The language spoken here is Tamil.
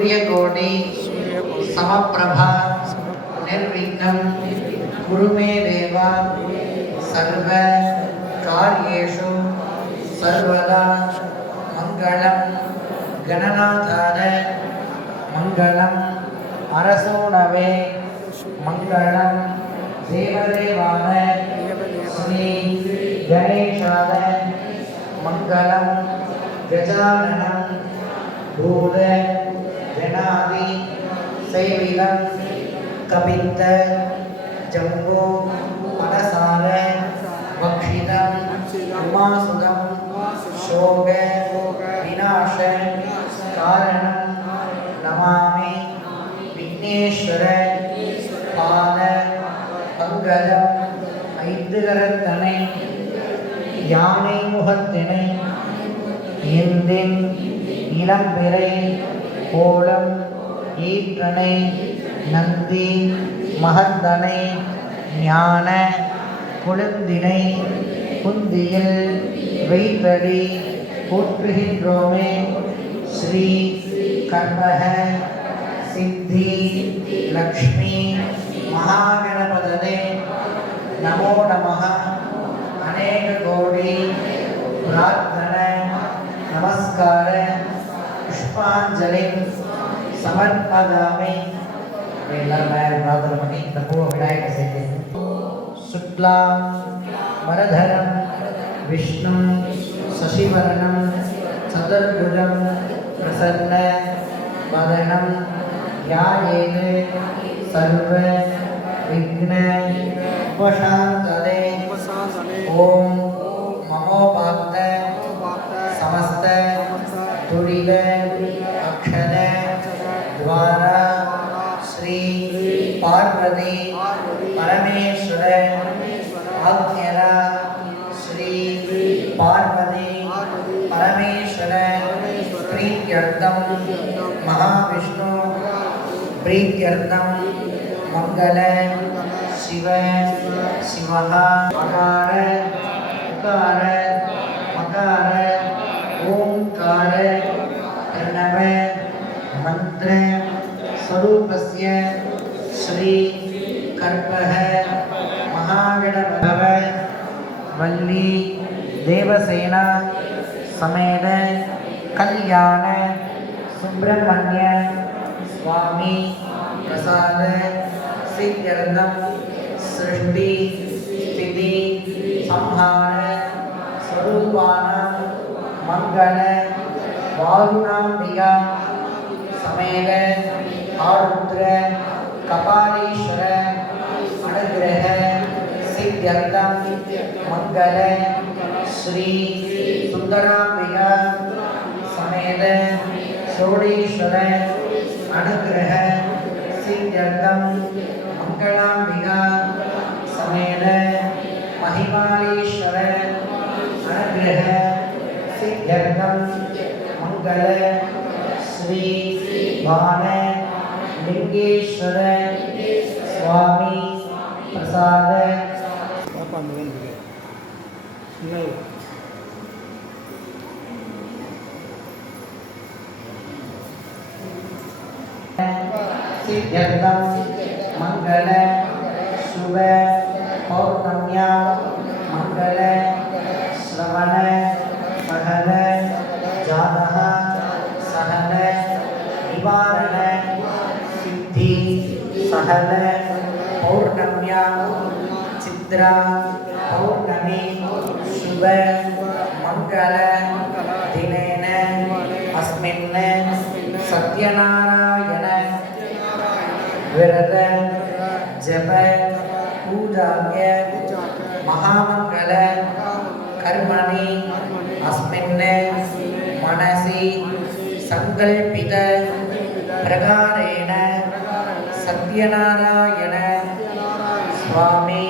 सूर्यकोटि समप्रभा निर्विघ्नं कुरु मे देव सर्वकार्येषु सर्वदा मङ्गलं गणनाथाय मङ्गलं अरसूनवे मङ्गलं देवदेवाय श्री गणेशाय मङ्गलं गजाननं भूत गणादि सेविलं कपित्त जम्बो फलसार भक्षितं उमासुतं शोक विनाश कारणं नमामि विघ्नेश्वर पाद पंकजम् ஐந்துகரத்தனை யானை முகத்தினை இந்தின் இளம்பிறை கோலம் ஈற்றனை நந்தி மகந்தனை ஞான கொழுந்தினை குந்தியில் வைத்தடி போற்றுகின்றோமே. ஸ்ரீ கற்பக சித்தி லக்ஷ்மி மகாகணபதே நமோ நமः. அநேக கோடி பிரார்த்தன நமஸ்கார புஷ்பாஞ்சலி சமர்ப்பயாமி. எல்லாரும் பிரார்த்தனை பண்ணி இந்த பூ விநாயகர் சேர்த்து சுக்லாம் வரதரம் விஷ்ணு சசிவரணம் சதுர்புஜம் பிரசன்ன வதனம் ध्यायेत् सर्व विघ्न उपशान्तये. ओम ममोपात्त समस्त दुरित अक्षर द्वारा श्री पार्वती परमेश्वर आज्ञा श्री पार्वती परमेश्वर प्रीत्यर्थम महाविष्णु प्रीत्यर्थम मंगल शिव शिवः अकार उकार मकार ओंकार प्रणव मंत्र स्वरूपस्य श्री कर्पः महागणपतः वल्ली देवसेना समेत कल्याण सुब्रह्मण्य स्वामी प्रसाद सिद्ध्यर्थम सृष्टि स्थिति संहार स्वरूपानां मंगल वारुणाम्बिका समेत आरुद्र कपालीश्वर अनुग्रह सिद्ध्यर्थम मंगल श्री सुंदराम्बिका समेत षोडीश्वर अनुग्रह सिद्ध्यर्थम मंगलाम्बिका समेत महिमालीश्वर अनुग्रह सिद्ध्यर्थम मंगल श्री भान लिंगेश्वर स्वामी प्रसाद सिद्ध्यर्थम मंगल शुभ पौर्णम्या मंगल श्रवण सहन जातः सहन निवारण सिद्धि सहन पौर्णम्या चित्रा पौर्णमी शुभ मंगल दिनेन अस्मिन् सत्यनारायण व्रत जप पूजाय महामंगल कर्मणि अस्मिन् मनसि संकल्पित प्रकारेण सत्यनारायण स्वामी